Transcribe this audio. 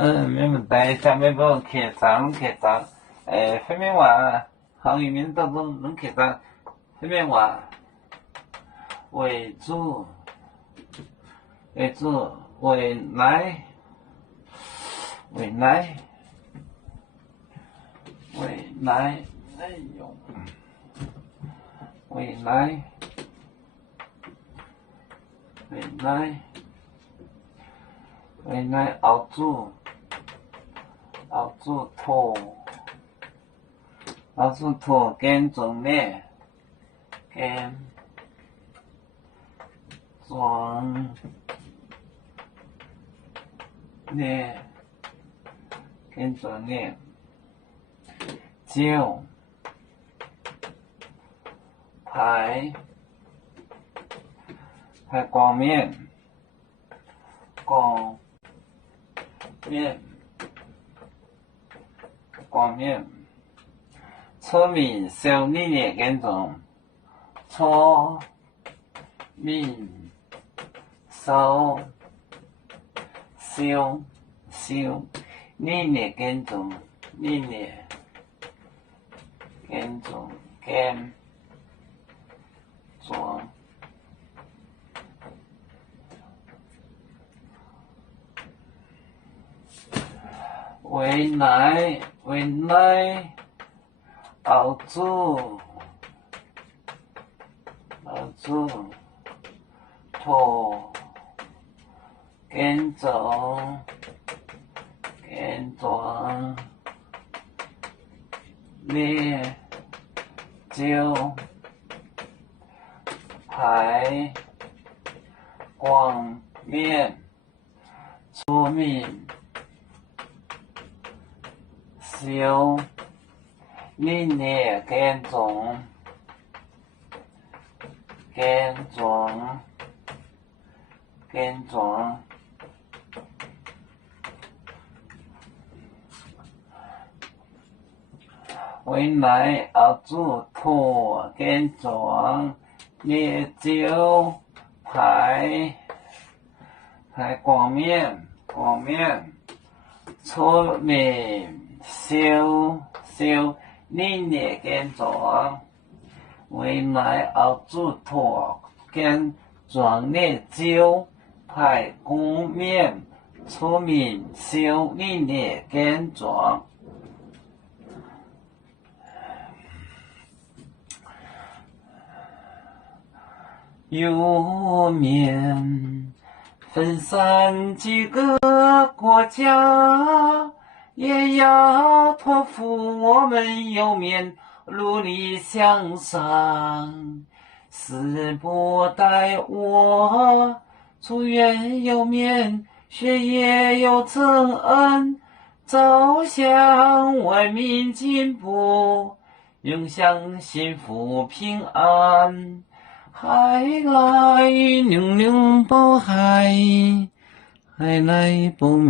没问题，下面不客栈，后面话行业面当中能客栈，后面话为主，为奶，内容，为奶熬煮土跟种呢，跟种呢，酒排光面，糙米小米的跟种，糙米烧米的跟种，跟种。为奶熬煮土跟种烈酒排光面粗米小米的跟种为奶熬煮土跟种烈酒排光面粗米小米的跟种为奶熬煮土跟种烈酒排光面粗米小米的跟种。有面分散几个国家，也要托付我们有面努力向上。时不待我，出院有面，学业有成恩，走向文明进步，永享幸福平安。海来娘娘保海，海来保面。